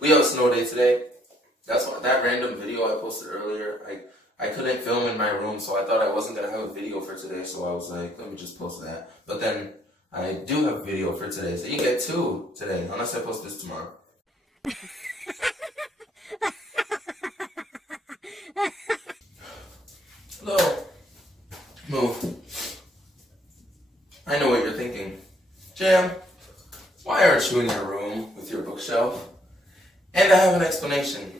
We have a snow day today. That's what that random video I posted earlier. I couldn't film in my room, so I thought I wasn't gonna have a video for today. So I was like, let me just post that. But then I do have a video for today, so you get two today, unless I post this tomorrow. Hello. Move. I know what you're thinking. Jam, why aren't you in your room with your bookshelf? And I have an explanation.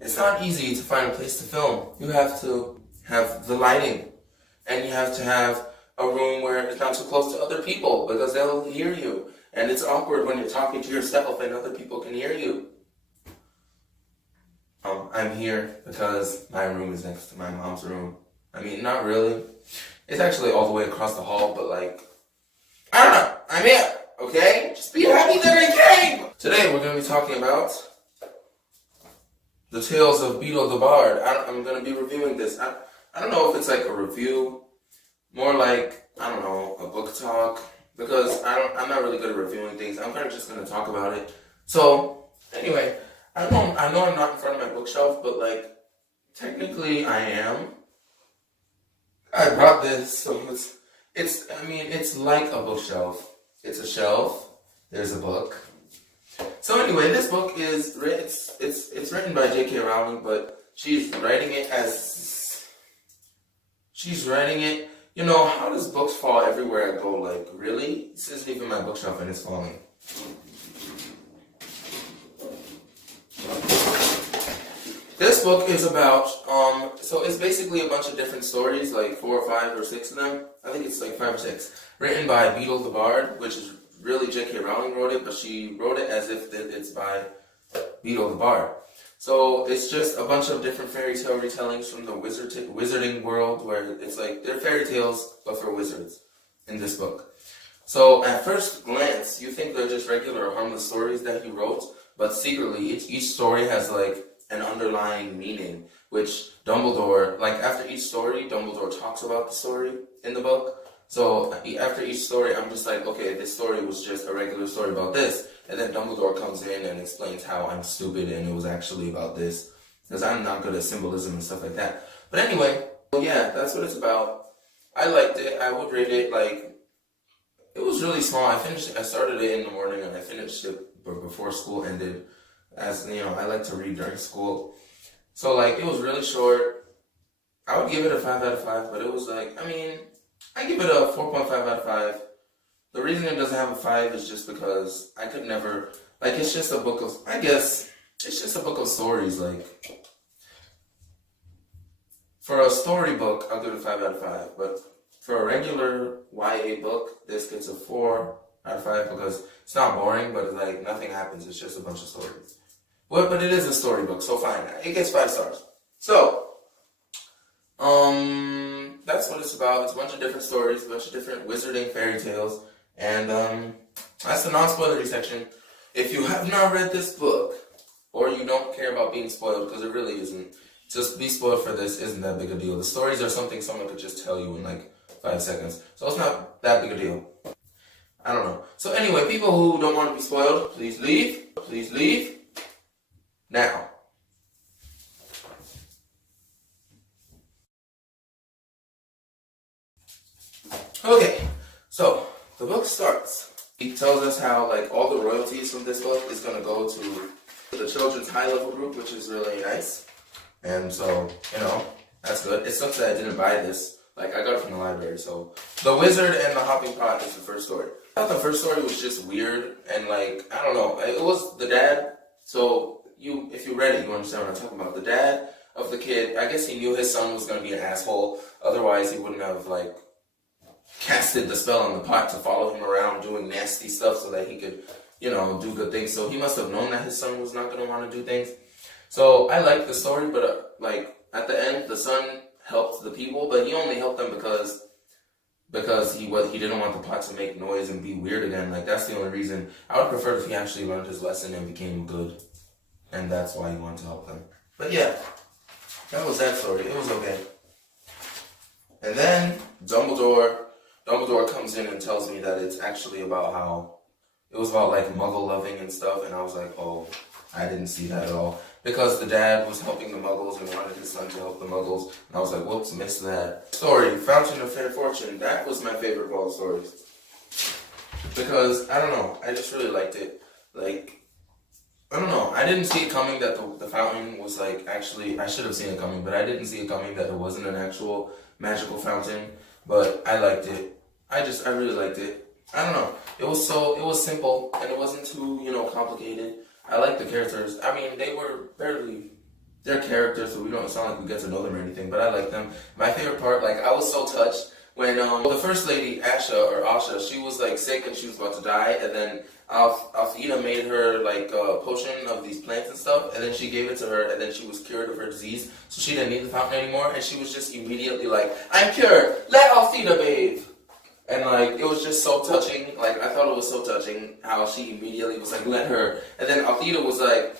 It's not easy to find a place to film. You have to have the lighting. And you have to have a room where it's not too close to other people because they'll hear you. And it's awkward when you're talking to yourself and other people can hear you. I'm here because my room is next to my mom's room. I mean, not really. It's actually all the way across the hall, but like, I don't know. I'm here, okay? Just be happy that I came! Today we're going to be talking about the tales of Beedle the Bard. I'm going to be reviewing this. I don't know if it's like a review, more like, I don't know, a book talk, because I'm not really good at reviewing things. I'm kind of just going to talk about it. So, anyway, I know I'm not in front of my bookshelf, but like, technically I am. I brought this, so it's like a bookshelf. It's a shelf. There's a book. So anyway, this book is it's written by JK Rowling, but she's writing it. You know, how does books fall everywhere I go? Like, really? This isn't even my bookshelf and it's falling. This book is about, so it's basically a bunch of different stories, like 4 or 5 or 6 of them. I think it's like 5 or 6. Written by Beedle the Bard, which is really JK Rowling wrote it, but she wrote it as if it's by Beedle the Bard. So it's just a bunch of different fairy tale retellings from the wizarding world, where it's like, they're fairy tales, but for wizards in this book. So at first glance, you think they're just regular harmless stories that he wrote, but secretly, each story has like an underlying meaning, which Dumbledore, like after each story, Dumbledore talks about the story in the book. So after each story, I'm just like, okay, this story was just a regular story about this. And then Dumbledore comes in and explains how I'm stupid and it was actually about this. Because I'm not good at symbolism and stuff like that. But anyway, well, yeah, that's what it's about. I liked it. I would rate it like, it was really small. I started it in the morning and I finished it before school ended. As you know, I like to read during school. So like, it was really short. I would give it a 5 out of 5, but it was like, I mean, I give it a 4.5 out of 5. The reason it doesn't have a 5 is just because I could never, like, it's just a book of, I guess, it's just a book of stories, like, for a storybook, I'll give it a 5 out of 5, but for a regular YA book, this gets a 4 out of 5 because it's not boring, but like, nothing happens, it's just a bunch of stories. Well, but it is a storybook, so fine, it gets 5 stars. So, that's what it's about. It's a bunch of different stories, a bunch of different wizarding fairy tales, and that's the non-spoilery section. If you have not read this book, or you don't care about being spoiled, because it really isn't, just be spoiled for this isn't that big a deal. The stories are something someone could just tell you in like 5 seconds, so it's not that big a deal. I don't know. So anyway, people who don't want to be spoiled, please leave. Please leave. Now. Okay, so the book starts. He tells us how like all the royalties from this book is going to go to the children's high level group, which is really nice. And so, you know, that's good. It sucks that I didn't buy this. Like, I got it from the library, so. The Wizard and the Hopping Pot is the first story. I thought the first story was just weird, and like, I don't know. It was the dad, so if you read it, you understand what I'm talking about. The dad of the kid, I guess he knew his son was going to be an asshole. Otherwise, he wouldn't have, like, casted the spell on the pot to follow him around doing nasty stuff so that he could, you know, do good things. So he must have known that his son was not going to want to do things. So I like the story, but like at the end, the son helped the people, but he only helped them because he didn't want the pot to make noise and be weird again. Like, that's the only reason. I would prefer if he actually learned his lesson and became good, and that's why he wanted to help them. But yeah, that was that story. It was okay. And then Dumbledore comes in and tells me that it's actually about how it was about like muggle loving and stuff, and I was like, oh, I didn't see that at all. Because the dad was helping the muggles and wanted his son to help the muggles, and I was like, whoops, missed that. Story, Fountain of Fair Fortune, that was my favorite of all the stories. Because, I don't know, I just really liked it. Like, I don't know, I didn't see it coming that the fountain was like, actually, I should have seen it coming, but I didn't see it coming that it wasn't an actual magical fountain, but I liked it. I really liked it. I don't know, it was simple, and it wasn't too, complicated. I liked the characters. I mean, they were they're characters, so it's not like we get to know them or anything, but I like them. My favorite part, like, I was so touched when the first lady, Asha, she was like sick and she was about to die, and then Althea made her like a potion of these plants and stuff, and then she gave it to her, and then she was cured of her disease, so she didn't need the fountain anymore, and she was just immediately like, I'm cured, let Althea bathe. And like, it was just so touching. Like, I thought it was so touching how she immediately was like, let her. And then Althea was like,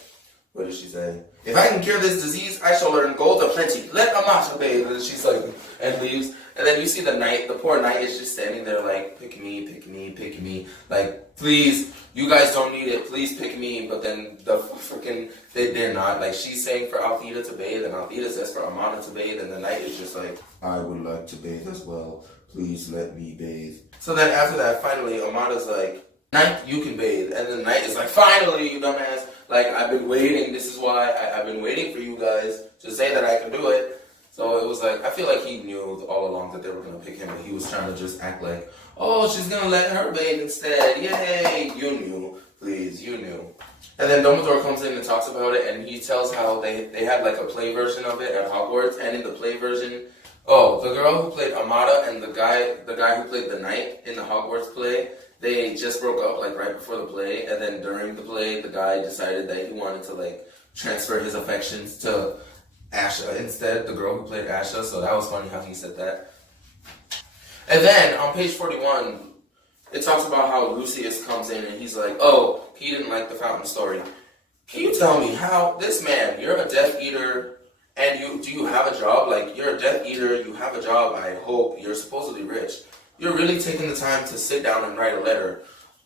what did she say? If I can cure this disease, I shall earn gold aplenty. Let Amata bathe. And she's like, and leaves. And then you see the knight, the poor knight is just standing there like, pick me, pick me, pick me. Like, please, you guys don't need it. Please pick me. But then the freaking, they're not. Like, she's saying for Althea to bathe, and Althea says for Amata to bathe, and the knight is just like, I would like to bathe as well. Please let me bathe. So then after that, finally, Amata's like, Knight, you can bathe. And then the knight is like, finally, you dumbass. Like, I've been waiting. This is why I've been waiting for you guys to say that I can do it. So it was like, I feel like he knew all along that they were going to pick him, and he was trying to just act like, oh, she's going to let her bathe instead. Yay. You knew. Please, you knew. And then Dumbledore comes in and talks about it, and he tells how they had like a play version of it at Hogwarts, and in the play version, oh, the girl who played Amata and the guy who played the knight in the Hogwarts play, they just broke up like right before the play, and then during the play, the guy decided that he wanted to like transfer his affections to Asha instead, the girl who played Asha, so that was funny how he said that. And then on page 41, it talks about how Lucius comes in and he's like, oh, he didn't like the fountain story. Can you tell me how this man, you're a Death Eater, and do you have a job? Like, you're a Death Eater, you have a job, I hope, you're supposedly rich. You're really taking the time to sit down and write a letter.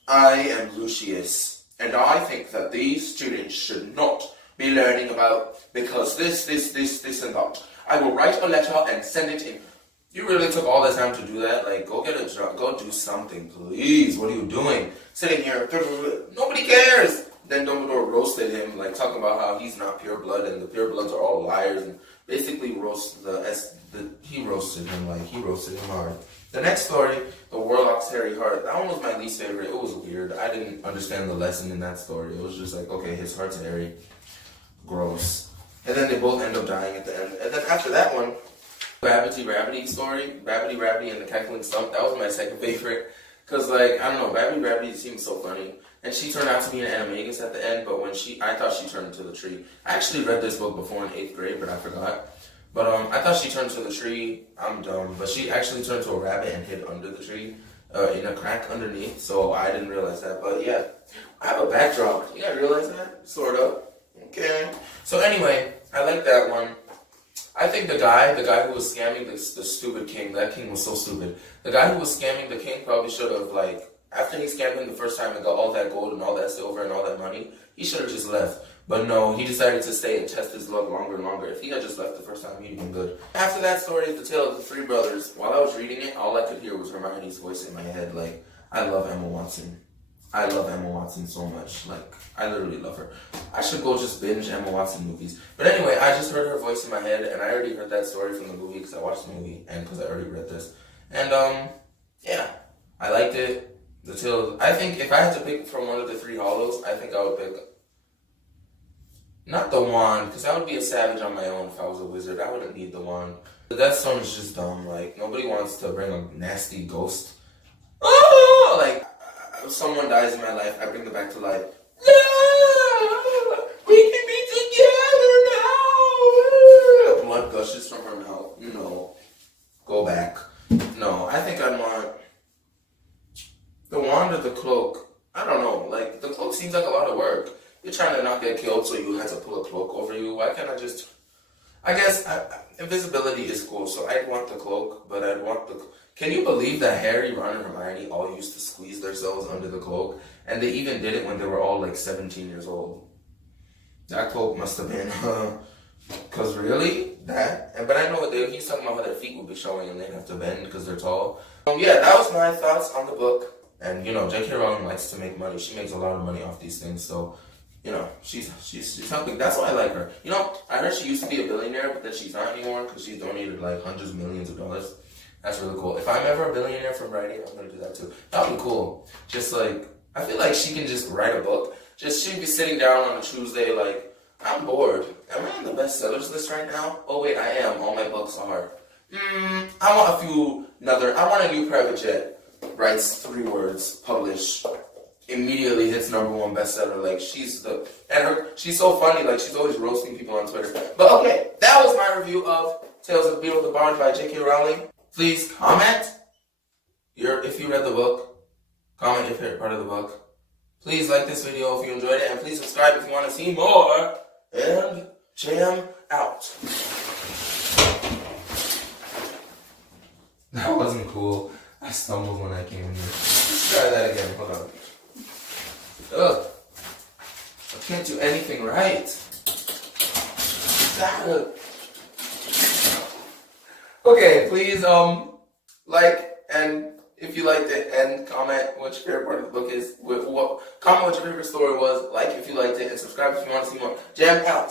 I am Lucius, and I think that these students should not be learning about because this, and that. I will write a letter and send it in. You really took all the time to do that? Like, go get a job, go do something, please. What are you doing? Sitting here, nobody cares. Then Dumbledore roasted him, like talking about how he's not pure blood and the pure bloods are all liars, and basically he roasted him hard. The next story, the Warlock's Hairy Heart, that one was my least favorite. It was weird. I didn't understand the lesson in that story. It was just like, okay, his heart's hairy. Gross. And then they both end up dying at the end. And then after that one, Rabbity story, Rabbity and the Cackling Stump, that was my second favorite. Because, like, I don't know, Rabbity seemed so funny. And she turned out to be an animagus at the end, but I thought she turned into the tree. I actually read this book before in 8th grade, but I forgot. But I thought she turned to the tree. I'm dumb. But she actually turned to a rabbit and hid under the tree, in a crack underneath. So I didn't realize that. But yeah, I have a backdrop. You guys realize that? Sort of. Okay. So anyway, I like that one. I think the guy who was scamming the stupid king, that king was so stupid. The guy who was scamming the king probably should have, like, after he scammed him the first time and got all that gold and all that silver and all that money, he should have just left. But no, he decided to stay and test his luck longer and longer. If he had just left the first time, he'd have been good. After that story is the tale of the three brothers. While I was reading it, all I could hear was Hermione's voice in my head. Like, I love Emma Watson. I love Emma Watson so much. Like, I literally love her. I should go just binge Emma Watson movies. But anyway, I just heard her voice in my head, and I already heard that story from the movie because I watched the movie and because I already read this. And, yeah, I liked it. I think if I had to pick from one of the three hollows, I think I would pick, not the wand, because I would be a savage on my own if I was a wizard. I wouldn't need the wand. The Death Stone is just dumb. Like, nobody wants to bring a nasty ghost. Oh! Like, if someone dies in my life, I bring them back to life. No! We can be together now! Blood gushes from her mouth. No. Go back. No, I think I'd want the wand or the cloak. I don't know. Like, the cloak seems like a lot of work. You're trying to not get killed, so you have to pull a cloak over you. Why can't I just... I guess invisibility is cool, so I'd want the cloak, but I'd want the... Can you believe that Harry, Ron, and Hermione all used to squeeze themselves under the cloak? And they even did it when they were all like 17 years old. That cloak must have been, because really? But I know what he's talking about how their feet would be showing and they'd have to bend because they're tall. Yeah, that was my thoughts on the book. And, you know, JK Rowling likes to make money. She makes a lot of money off these things, so... You know, she's helping. That's why I like her. You know, I heard she used to be a billionaire, but then she's not anymore because she's donated like hundreds of millions of dollars. That's really cool. If I'm ever a billionaire from writing, I'm gonna do that too. That would be cool. Just like, I feel like she can just write a book. Just she'd be sitting down on a Tuesday like, I'm bored. Am I on the bestsellers list right now? Oh wait, I am. All my books are. I want a new private jet. Writes 3 words. Publish. Immediately hits #1 bestseller. Like she's so funny. Like she's always roasting people on Twitter. But okay, that was my review of Tales of Beedle the Bard by JK Rowling. Please comment if you read the book. Comment your favorite part of the book. Please like this video if you enjoyed it, and please subscribe if you want to see more. And jam out. That wasn't cool. I stumbled when I came in here. Let's try that again. Hold on. Ugh. I can't do anything right. Okay, please like, and if you liked it, and comment what your favorite part of the book is. Comment what your favorite story was. Like if you liked it, and subscribe if you want to see more. Jam out.